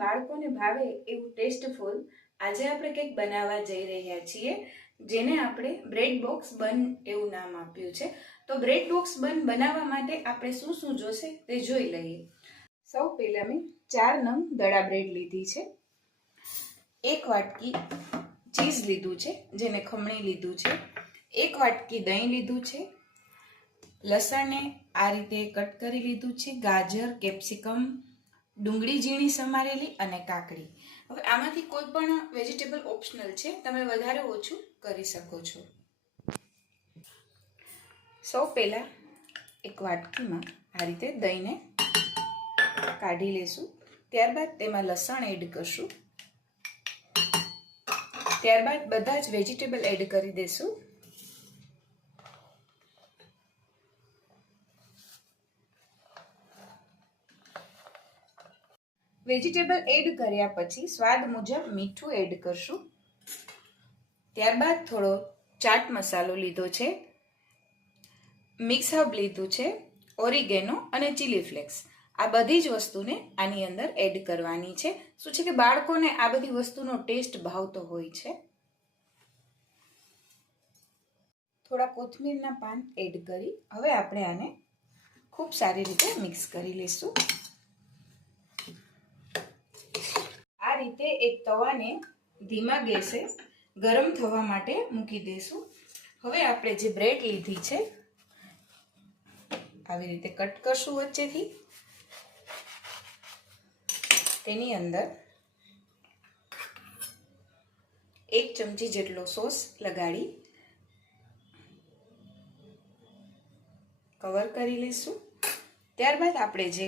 બાળકોને ભાવે એવું ટેસ્ટફુલ આજે આપણે કંઈક બનાવવા જઈ રહ્યા છીએ, જેને આપણે બ્રેડ બોક્સ બન એવું નામ આપ્યું છે. તો બ્રેડ બોક્સ બન બનાવવા માટે આપણે શું શું જોશે તે જોઈ લઈએ. સૌ પહેલા મેં 4 નંગ દડા બ્રેડ લીધી છે, 1 વાટકી ચીઝ લીધું છે જેને ખમણી લીધું છે, 1 વાટકી દહીં લીધું છે, લસણને આ રીતે કટ કરી લીધું છે, ગાજર, કેપ્સિકમ, ડુંગળી ઝીણી સમારેલી અને કાકડી. હવે આમાંથી કોઈ પણ વેજીટેબલ ઓપ્શનલ છે, તમે વધારે ઓછું કરી શકો છો. સૌ પહેલા એક વાટકીમાં આ રીતે દહીંને કાઢી લેશું. ત્યારબાદ તેમાં લસણ એડ કરશું. ત્યારબાદ બધા જ વેજીટેબલ એડ કરી દેશું. વેજીટેબલ એડ કર્યા પછી સ્વાદ મુજબ મીઠું એડ કરશું. ત્યારબાદ થોડો ચાટ મસાલો લીધો છે, મિક્સ હર્બ લીધું છે, ઓરિગેનો અને ચીલી ફ્લેક્સ. આ બધી જ વસ્તુને આની અંદર એડ કરવાની છે. શું છે કે બાળકોને આ બધી વસ્તુનો ટેસ્ટ ભાવતો હોય છે. થોડા કોથમીરના પાન એડ કરી હવે આપણે આને ખૂબ સારી રીતે મિક્સ કરી લઈશું. આ રીતે એક તવાને ધીમા ગેસે ગરમ થવા માટે મૂકી દઈશું. હવે આપણે જે બ્રેડ લીધી છે આવી રીતે કટ કરશું વચ્ચેથી. તેની અંદર 1 ચમચી જેટલો સોસ લગાડી કવર કરી લઈશું. ત્યારબાદ આપણે જે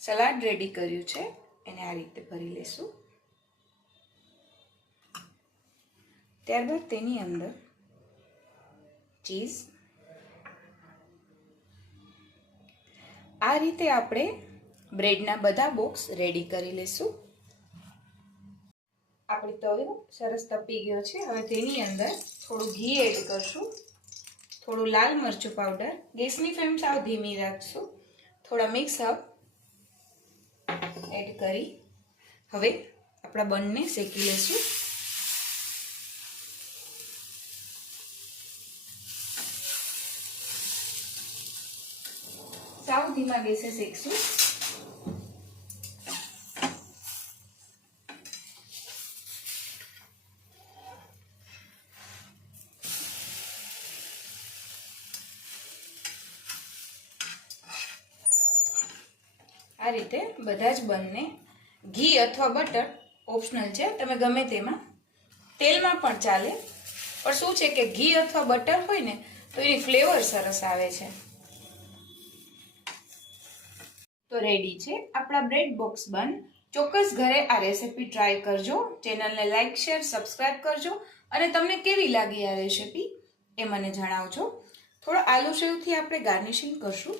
સલાડ રેડી કર્યું છે એને આ રીતે ભરી લઈશું. ત્યારબાદ તેની અંદર ચીઝ. આ રીતે આપણે બ્રેડના બધા બોક્સ રેડી કરી લઈશું. આપણે તવો સરસ તપી ગયો છે. હવે તેની અંદર થોડું ઘી એડ કરશું, થોડું લાલ મરચું પાવડર, ગેસની ફ્લેમ સાવ ધીમી રાખશું, થોડા મિક્સ હર્બ એડ કરી હવે આપણા બનને શેકી લઈશું. સાવ ધીમા ગેસે શેકશું. આ રીતે બધા જ બનને ઘી અથવા બટર ઓપ્શનલ છે, તમે ગમે તેમાં, તેલમાં પણ ચાલે, પણ શું છે કે ઘી અથવા બટર હોય ને તો એની ફ્લેવર સરસ આવે છે. તો રેડી છે આપણા બ્રેડ બોક્સ બન. ચોક્કસ ઘરે આ રેસીપી ટ્રાય કરજો. ચેનલને લાઈક, શેર, સબસ્ક્રાઇબ કરજો અને તમને કેવી લાગી આ રેસીપી એ મને જણાવજો. થોડો આલુ સેવથી આપણે ગાર્નિશિંગ કરશું.